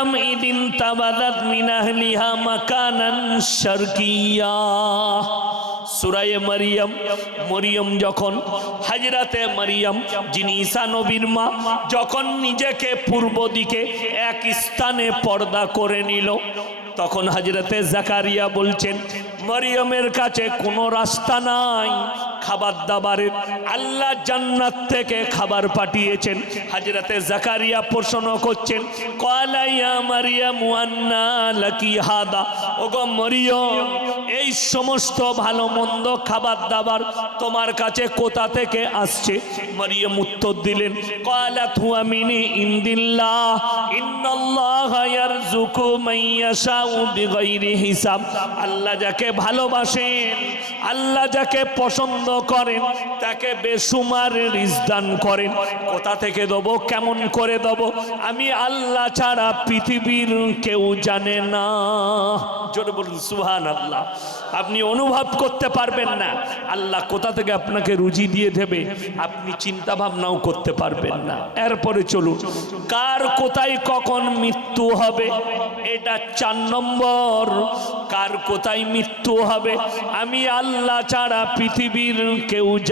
মারিয়াম ইদিন তাবাদাত মিন আহলিহা মাকানান শারকিয়্যা। সূরা মারিয়াম, মরিয়ম যখন, হযরতে মারিয়াম যিনি ঈসা নবীর মা, যখন নিজেকে পূর্ব দিকে এক স্থানে পর্দা করে নিল, তখন হযরতে জাকারিয়া বলছেন মরিয়মের কাছে কোনো রাস্তা নাই খাবার দাবারের, আল্লাহ জান্নাত থেকে খাবার পাঠিয়েছেন। হযরতে জাকারিয়া প্রশ্ন করছেন, ক্বালা ইয়া মারিয়াম আন্না লাকি হাদা, ওগো মরিয়ম এই সমস্ত ভালো মন্দ খাবার দাবার তোমার কাছে কোথা থেকে আসছে? মরিয়ম উত্তর দিলেন, ক্বালাত হুয়া মিন ইনদিল্লাহ ইন্নাল্লাহা ইয়ারযুকু মান ইয়াশাউ বিগাইরি হিসাব। আল্লাহ যাকে ভালোবাসেন, আল্লাহ যাকে পছন্দ করেন তাকে বেসুমার রিজক দান করেন। কোথা থেকে দেবো, কেমন করে দেবো, আমি আল্লাহ ছাড়া পৃথিবীর কেউ জানে না। জোরে বলুন সুবহানাল্লাহ। আপনি অনুভব করতে পারবেন না আল্লাহ কোথা থেকে আপনাকে রুজি দিয়ে দেবে, আপনি চিন্তা ভাবনাও করতে পারবেন না। এরপরে চলুন, কার কোথায় কখন মৃত্যু হবে, এটা 4 নম্বর। কার কোথায় মৃত্যু হবে আমি আল্লাহ ছাড়া পৃথিবীর কেউ